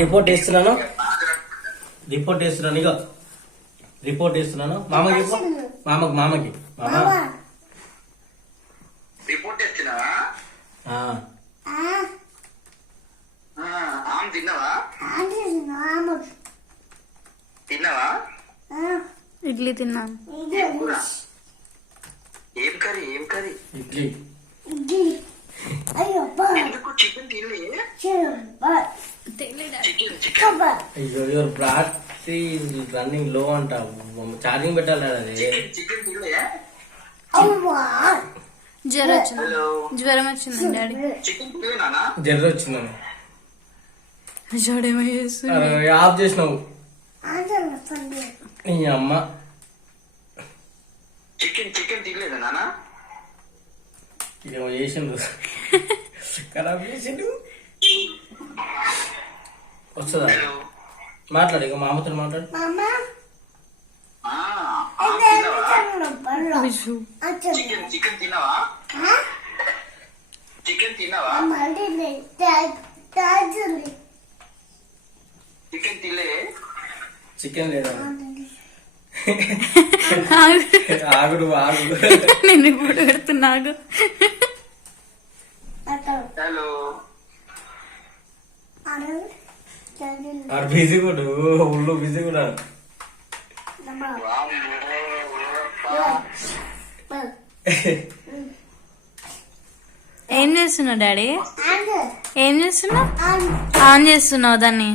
Report వేస్తున్నాను ఇక report వేస్తున్నాను. మామకి మామకి రిపోర్ట్ ఇస్తున్నావా? తిన్నావా? ఇడ్లీ తిన్నాను. ఏం కర్రీ? ఇడ్లీ. ఎందుకు చికెన్ తినలే? అయ్యో యువర్ బ్యాటరీ రన్నింగ్ లో అంట, ఛార్జింగ్ పెట్టాలి. అది చికెన్ తినలే? జ్వరం వచ్చింది డాడీ. చికెన్ తినలేనా? జ్వరం వచ్చిందని జడేమో చేస్తుంది. ఆఫ్ చేసినావు నీ అమ్మ. చికెన్ తినలేదా నాన్న? ఇదేమో చేసిండు, ఖరాబ్ చేసిండు. వస్తుందా? మాట్లాడు, ఇక మామతో మాట్లాడు. చికెన్ తిన్నావా? చికెన్ తిన్నావా? చికెన్ తినలే? చికెన్ లేదా? ఆగుడు నేను ఇప్పుడు పెడుతున్నాగు. హలో బిజీ కూడా, ఊళ్ళో బిజీ కూడా. ఏం చేస్తున్నావు డాడీ? ఏం చేస్తున్నావు? ఆన్ చేస్తున్నావు దాన్ని.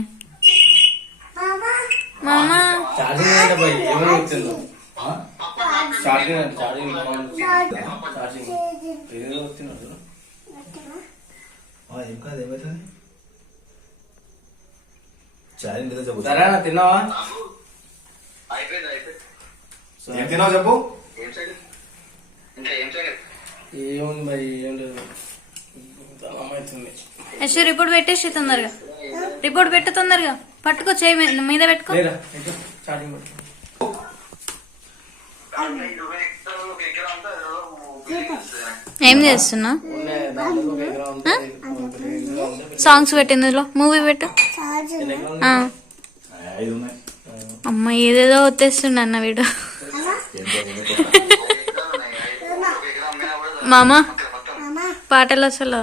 మామా సరేనా? తిన్నావా? ఏం తిన్నావు చెప్పు. ఏముంది మరి, ఏం లేదు. రిపోర్ట్ పెట్టేసి తొందరగా, రిపోర్ట్ పెట్టు తొందరగా. పట్టుకో, చేయి మీద పెట్టుకో. ఏం చేస్తున్నా? సాంగ్స్ పెట్టింది, మూవీ పెట్టు. అమ్మ ఏదేదో వచ్చేస్తుండ అన్న వీడు. మామా పాటలు అసలు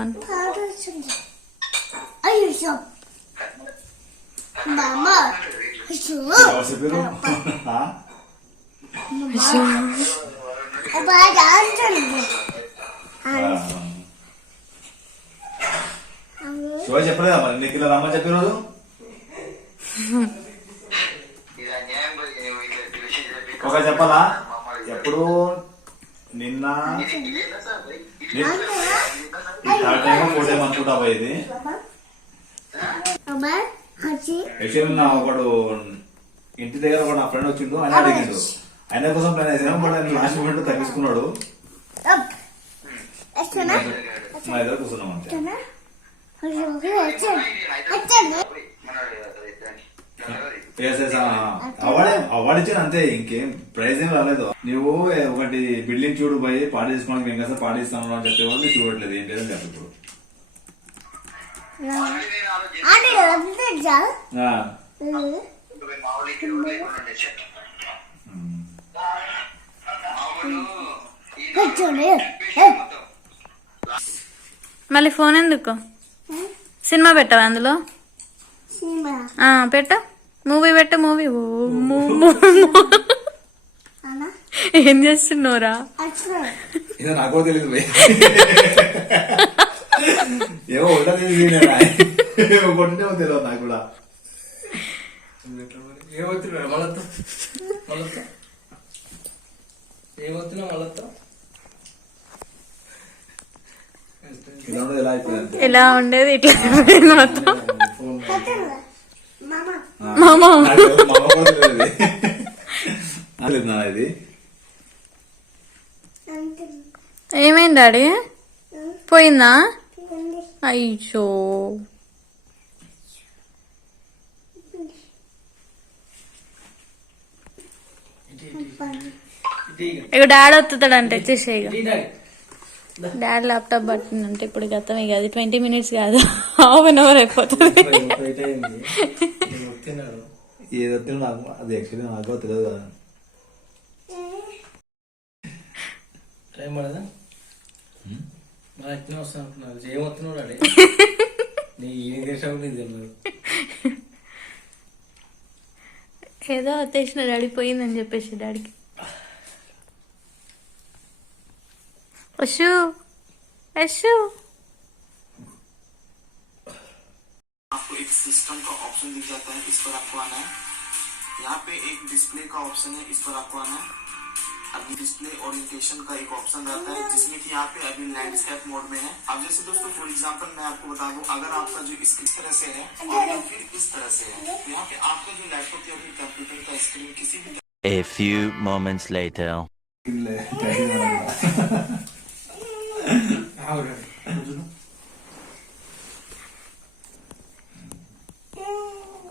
చెప్పలేదా మరి నీకు ఇలా రమ్మ చెప్పి రోజు? ఒక చెప్పాలా? ఎప్పుడు నిన్న అనుకుంటా పోయేది. యాక్చువల్లీ నా ఒకడు ఇంటి దగ్గర ఒక నా ఫ్రెండ్ వచ్చిండు, ఆయన అడిగిండు, ఆయన కోసం ప్లాన్ వేసాను. బట్ ఆయన లాస్ట్ మూమెంట్ తగ్గించుకున్నాడు. మా ఇద్దరు కూర్చున్నాం అంతే. అవార్డు ఇచ్చాను అంతే, ఇంకేం ప్రైజ్ ఏం రాలేదు. నువ్వు ఒకటి బిల్డింగ్ చూడు పోయి పార్టీ తీసుకోవడానికి మేము కదా పార్టీ ఇస్తాను అని చెప్పేవాళ్ళు చూడట్లేదు, ఏం లేదని చెప్పు. మళ్ళీ ఫోన్ ఎందుకు? సినిమా పెట్టవా అందులో? పెట్ట, మూవీ పెట్ట. మూవీ ఏం చేస్తున్నావురా? నాకు తెలియదు, ఏమో ఉండదు కొట్టినే తెలియదు నాకు కూడా. ఏమవుతున్నా మళ్ళీ ఎలా ఉండేది ఇట్లా మొత్తం. మామా ఇది ఏమైంది డాడీ పోయిందా అయ్యో ఇక డాడీ వస్తుందంటే వచ్చేసే ఇక డాడీ ల్యాప్టాప్ పట్టిందంటే ఇప్పుడు గతం ఇక అది 20 minutes కాదు ½ అయిపోతుంది ఏదో నాకు అది యాక్చువల్లీ నాకు తెలియదు కదా. టైం పడదా మరి అట్నే వస్తాను అంటున్నారు ఏమవుతున్నాడు అడే నీ ఏం చేసావు నీకు తెలియదు. ఏదో వచ్చేసిన డాడీ పోయిందని చెప్పేసి డాడీకి అశు అశు आपको एक सिस्टम का ऑप्शन दिख जाता है, इस पर आपको आना है. यहाँ पे एक डिस्प्ले का ऑप्शन है, इस पर आपको आना है. अभी डिस्प्ले ओरिएंटेशन का एक ऑप्शन रहता है जिसमें कि यहाँ पे अभी लैंडस्केप मोड में है. अब जैसे दोस्तों फॉर एग्जांपल मैं आपको बता दूं, अगर आपका जो इस तरह से है और या फिर इस तरह से है, तो यहाँ पे आपका जो लैपटॉप या फिर कंप्यूटर का स्क्रीन किसी भी A few moments later.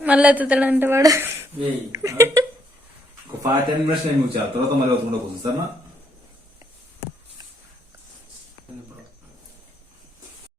మళ్ళీ ఎత్తుతాడంటే వాడు వేయి ఒక 5-10 minutes నేను మీకు తర్వాత మళ్ళీ వస్తుండే కూర్చొని సార్